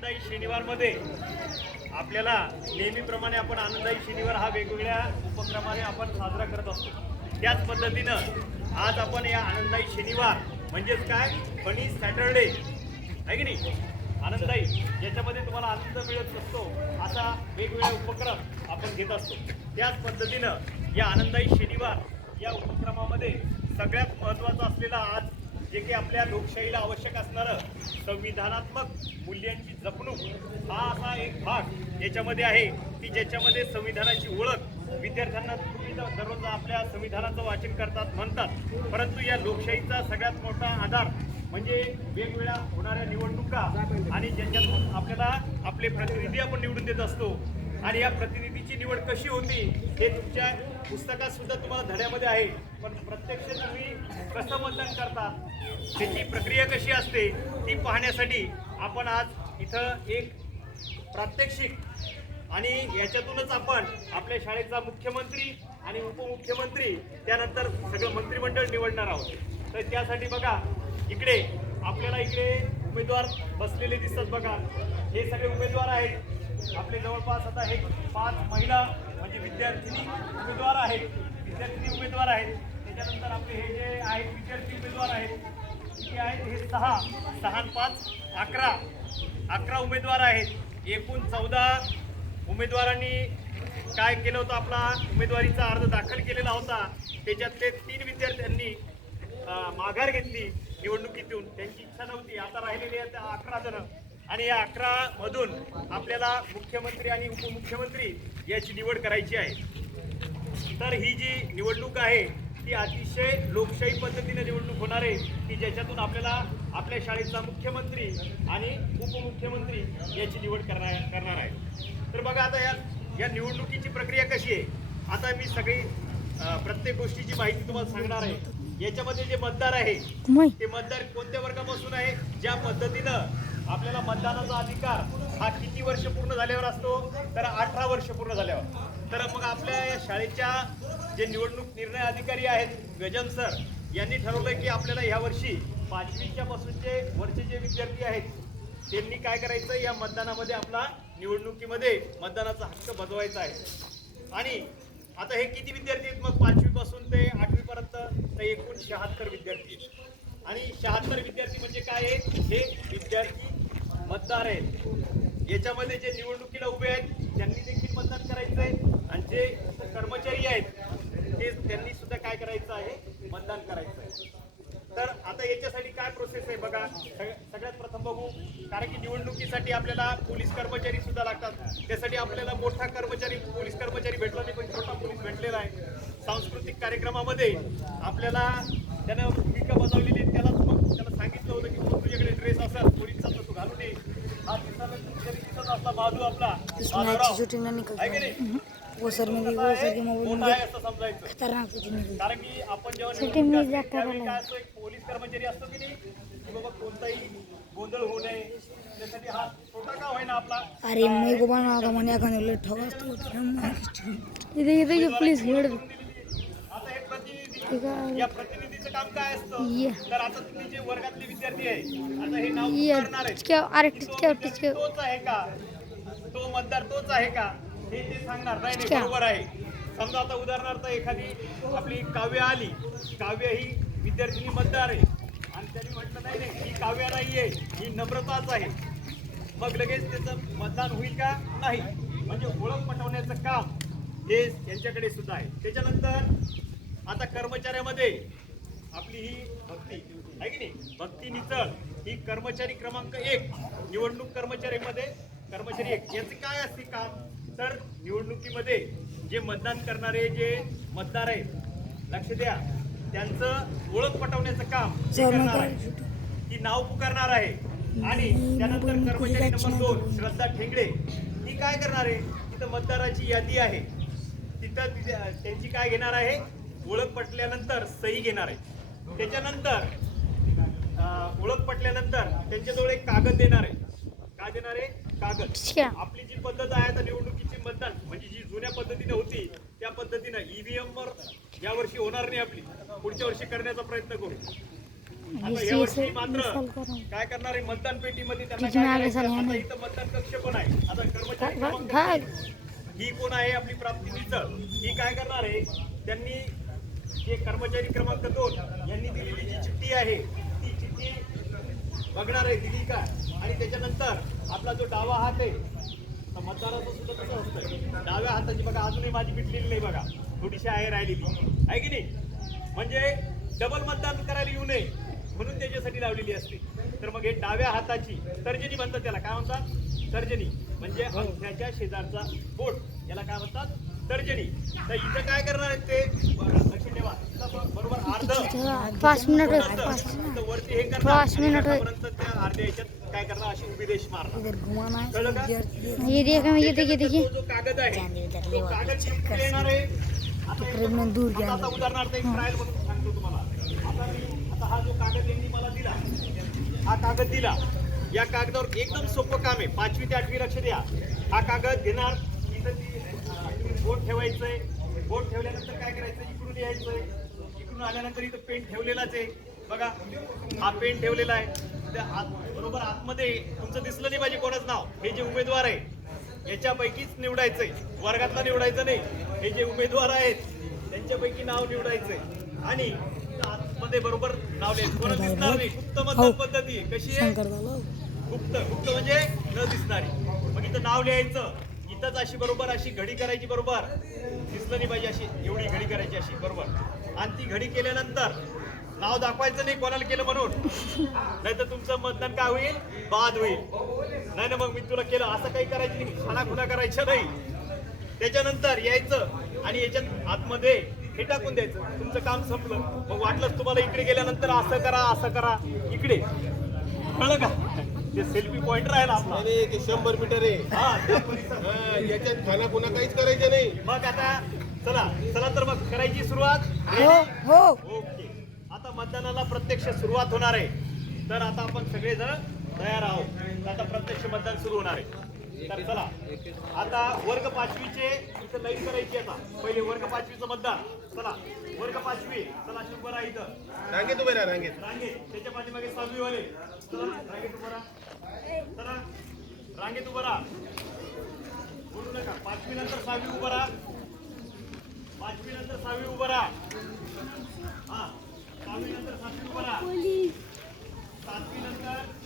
आनंदाई शनिवारमध्ये आपल्याला नेहमीप्रमाणे आपण आनंदाई शनिवार हा वेगवेगळ्या उपक्रमाने आपण साजरा करत असतो. त्याच पद्धतीनं आज आपण या आनंदाई शनिवार म्हणजेच काय? Funny Saturday. आहे की नाही? आनंदाई ज्याच्यामध्ये तुम्हाला आनंद मिळत असतो असा वेगवेगळे उपक्रम आपण घेत असतो. त्याच पद्धतीनं या आनंदाई शनिवार या उपक्रमामध्ये सगळ्यात महत्त्वाचा असलेला आज जे की आपल्या लोकशाहीला आवश्यक असणारं संविधानात्मक मूल्यांची जपणूक हा असा एक भाग याच्यामध्ये आहे. की ज्याच्यामध्ये संविधानाची ओळख विद्यार्थ्यांना तुम्ही दररोज आपल्या संविधानाचं वाचन करतात म्हणतात. परंतु या लोकशाहीचा सगळ्यात मोठा आधार म्हणजे वेगवेगळ्या होणाऱ्या निवडणुका आणि ज्याच्यातून आपल्याला आपले प्रतिनिधी आपण निवडून देत असतो. आणि या प्रतिनिधीची निवड कशी होती हे तुमच्या पुस्तकात सुद्धा तुम्हाला धड्यामध्ये आहे. पण प्रत्यक्ष तुम्ही कसं मतदान करता त्याची प्रक्रिया कशी असते ती पाहण्यासाठी आपण आज इथं एक प्रात्यक्षिक आणि याच्यातूनच आपण आपल्या शाळेचा मुख्यमंत्री आणि उपमुख्यमंत्री त्यानंतर सगळं मंत्रिमंडळ निवडणार आहोत. तर त्यासाठी बघा इकडे आपल्याला इकडे उमेदवार बसलेले दिसतात बघा. हे सगळे उमेदवार आहेत. आपले जवळपास आता हे पाच महिला म्हणजे विद्यार्थिनी उमेदवार आहेत. विद्यार्थिनी उमेदवार आहेत. त्याच्यानंतर आपले हे जे आहेत विद्यार्थी उमेदवार आहेत किती आहेत हे सहा सहा पाच अकरा. अकरा उमेदवार आहेत. एकूण चौदा उमेदवारांनी काय केलं होतं? आपला उमेदवारीचा अर्ज दाखल केलेला होता. त्याच्यातले तीन विद्यार्थ्यांनी माघार घेतली निवडणुकीतून. त्यांची इच्छा नव्हती. आता राहिलेली आहेत अकरा जण. आणि या अकरा मधून आपल्याला मुख्यमंत्री आणि उपमुख्यमंत्री याची निवड करायची आहे. तर ही जी निवडणूक आहे ती अतिशय लोकशाही पद्धतीने निवडणूक होणार आहे की ज्याच्यातून आपल्याला आपल्या शाळेचा मुख्यमंत्री आणि उपमुख्यमंत्री याची निवड करणार करणार आहे. तर बघा आता या या निवडणुकीची प्रक्रिया कशी आहे? आता मी सगळी प्रत्येक गोष्टीची माहिती तुम्हाला सांगणार आहे. याच्यामध्ये जे मतदार आहे ते मतदार कोणत्या वर्गापासून आहे? ज्या पद्धतीनं आपल्याला मतदानाचा अधिकार हा किती वर्ष पूर्ण झाल्यावर असतो? तर अठरा वर्ष पूर्ण झाल्यावर. तर मग आपल्या या शाळेच्या जे निवडणूक निर्णय अधिकारी आहेत गजन सर यांनी ठरवलं की आपल्याला ह्या वर्षी पाचवीच्या पासूनचे वरचे जे विद्यार्थी आहेत त्यांनी काय करायचं? या मतदानामध्ये आपला निवडणुकीमध्ये मतदानाचा हक्क बजवायचा आहे. आणि आता हे किती विद्यार्थी आहेत? मग पाचवीपासून ते आठवीपर्यंत तर एकूण शहात्तर विद्यार्थी आहेत. आणि शहात्तर विद्यार्थी म्हणजे काय आहे? हे विद्यार्थी मतदार आहेत याच्यामध्ये जे निवडणुकीला उभे आहेत त्यांनी देखील मतदान करायचं आहे आणि जे कर्मचारी आहेत ते त्यांनी सुद्धा काय करायचं आहे? मतदान करायचं आहे तर आता याच्यासाठी काय प्रोसेस आहे बघा. सग- सगळ्यात प्रथम बघू. कारण की निवडणुकीसाठी आपल्याला पोलीस कर्मचारी सुद्धा लागतात. त्यासाठी आपल्याला मोठा कर्मचारी पोलीस कर्मचारी भेटला नाही पण छोटा पोलीस भेटलेला आहे. सांस्कृतिक कार्यक्रमामध्ये आपल्याला त्यानं भूमिका बजावलेली त्याला मग त्याला सांगितलं होतं की तुझ्याकडे ड्रेस असेल पोलीसचा तसं घालू नये. की में में खतरनाक शूटिंग मी असते, असतो पोलीस कर्मचारी असतो की नाही की बाबा कोणताही गोंधळ होऊ नये. त्यासाठी हा छोटा का होईना आपला? अरे मेरे को बना था मैंने आखा नहीं ठगा तो इधर इधर ये पुलिस हेड या प्रतिनिधीचं काम काय असतं? तर आता तुम्ही जे वर्गातले विद्यार्थी आहे आता हे नाव करणार क्या तोच आहे का? तो मतदार तोच आहे का? हे ते सांगणार. नाही नाही? बरोबर आहे. समजा आता उदाहरणार्थ एखादी आपली काव्य आली. काव्य ही विद्यार्थिनी मतदार आहे. आणि त्यांनी म्हटलं नाही नाही ही काव्य नाही आहे. ही नम्रताच आहे. मग लगेच त्याचं मतदान होईल का? नाही. म्हणजे ओळख पटवण्याचं काम हे यांच्याकडे सुद्धा आहे. त्याच्यानंतर आता कर्मचाऱ्यामध्ये आपली ही भक्ती आहे की नाही? भक्ती निचळ ही कर्मचारी क्रमांक एक निवडणूक कर्मचाऱ्यामध्ये कर्मचारी एक. याचे काय असते काम? तर निवडणुकीमध्ये जे मतदान करणारे जे मतदार आहेत लक्ष द्या. त्यांचं ओळख पटवण्याचं काम करणार आहे. ती नाव पुकारणार आहे. आणि त्यानंतर कर्मचारी नंबर दोन श्रद्धा ठेंगडे. ही काय करणार आहे? तिथं मतदाराची यादी आहे. तिथे- त्यांची काय घेणार आहे? ओळख पटल्यानंतर सही घेणार आहे. त्याच्यानंतर ओळख पटल्यानंतर त्यांच्याजवळ एक कागद देणार आहे. काय देणार आहे? कागद. आपली जी पद्धत आहे आता निवडणुकीची मतदान म्हणजे जी जुन्या पद्धतीने होती त्या पद्धतीनं ईव्हीएम वर यावर्षी होणार नाही आपली. पुढच्या वर्षी करण्याचा प्रयत्न करू. आता इसी यावर्षी से मात्र काय करणार आहे? मतदान पेटीमध्ये त्यांना काय करायचं? आता. इथं मतदान कक्ष पण आहे. आता कर्मचारी क्रमांक. ही कोण आहे आपली प्राप्तिनिधीचं ही काय करणार आहे? त्यांनी जे कर्मचारी क्रमांक दोन यांनी दिलेली जी चिठ्ठी आहे ती चिठ्ठी बघणार आहे दिली का? आणि त्याच्यानंतर आपला जो डावा हात आहे तर मतदाराचं सुद्धा कसं असतं. डाव्या हाताची बघा अजूनही माझी पिटलेली नाही बघा. थोडीशी आहे राहिलेली आहे की नाही? म्हणजे डबल मतदान करायला येऊ नये म्हणून त्याच्यासाठी लावलेली असते. तर मग हे डाव्या हाताची तर्जनी म्हणतात त्याला. काय म्हणतात? तर्जनी. म्हणजे अंगठ्याच्या शेजारचा बोट याला काय म्हणतात? तर्जनी. तर इथं काय करणार आहेत ते? लक्ष ठेवा बरोबर अर्ध. पाच मिनिट वरती हे करणार. पाच मिनिट. त्या अर्ध्या याच्यात काय करणार अशी उभी रेष मारणार. कळलं का? ये देखा ये देखिए देखिए. तो जो कागद आहे तो कागद येणार आहे? आता दूर उदाहरणार्थ एक ट्रायल म्हणून सांगतो तुम्हाला. आता मी आता हा जो कागद यांनी मला दिला हा कागद दिला. या कागदावर एकदम सोपं काम आहे. पाचवी ते आठवी लक्ष द्या. हा कागद घेणार. इथं ती बोट ठेवायचंय. बोट ठेवल्यानंतर काय करायचं इकडून यायचंय. इकडून आल्यानंतर इथं पेन ठेवलेलाच आहे. बघा हा पेन ठेवलेला आहे. त्या आत- बरोबर आतमध्ये तुमचं दिसलं नाही पाहिजे कोणाच नाव. हे जे उमेदवार आहे याच्यापैकीच निवडायचंय. वर्गातला निवडायचं नाही. हे जे उमेदवार आहेत त्यांच्यापैकी नाव निवडायचंय. आणि आतमध्ये बरोबर नाव लिहायचं कोणाला दिसणार नाही. गुप्त मतदान पद्धती आहे. कशी आहे गुप्त. गुप्त म्हणजे न दिसणारी. मग इथं नाव लिहायचं. इथंच अशी बरोबर अशी घडी करायची बरोबर. दिसलं नाही पाहिजे अशी. एवढी घडी करायची अशी. बरोबर. आणि ती घडी केल्यानंतर नाव दाखवायचं नाही कोणाला केलं म्हणून. नाही तर तुमचं मतदान काय होईल? बाद होईल. नाही ना मग मी तुला केलं. असं काही करायचं नाही. खाना खुना करायचं नाही. त्याच्यानंतर यायचं आणि याच्यात आतमध्ये हे टाकून द्यायचं. तुमचं काम संपलं. मग वाटलंच तुम्हाला इकडे गेल्यानंतर असं करा असं करा. इकडे. कळलं का? ते सेल्फी पॉइंट राहिला आपला. नाही ते शंभर मीटर आहे. हा, त्या परिसरात. हा, याच्यात खाना खुना काहीच करायचं नाही. मग आता चला चला तर मग करायची सुरुवात. हो हो. ओके. आता मतदानाला प्रत्यक्ष सुरुवात होणार आहे. तर आता आपण सगळेजण तयार आहोत. आता प्रत्यक्ष मतदान सुरू होणार आहे. तर चला. आता वर्ग पाचवीचे इथं लाईन करायची आता. पहिले वर्ग पाचवीचं मतदान. चला वर्ग पाचवी. चला शुभ राहा इथं. रांगेत उभे राहा रांगेत. रांगेत. त्याच्या पाठीमागे सहावी वाले चला रांगेत उभं राहा. चला रांगेत उभं राहा. बोलू नका. पाचवी नंतर सहावी उभं राहा. पाचवी नंतर सहावी उभं राहा. हा. सहावी नंतर सातवी उभं राहा. सातवी नंतर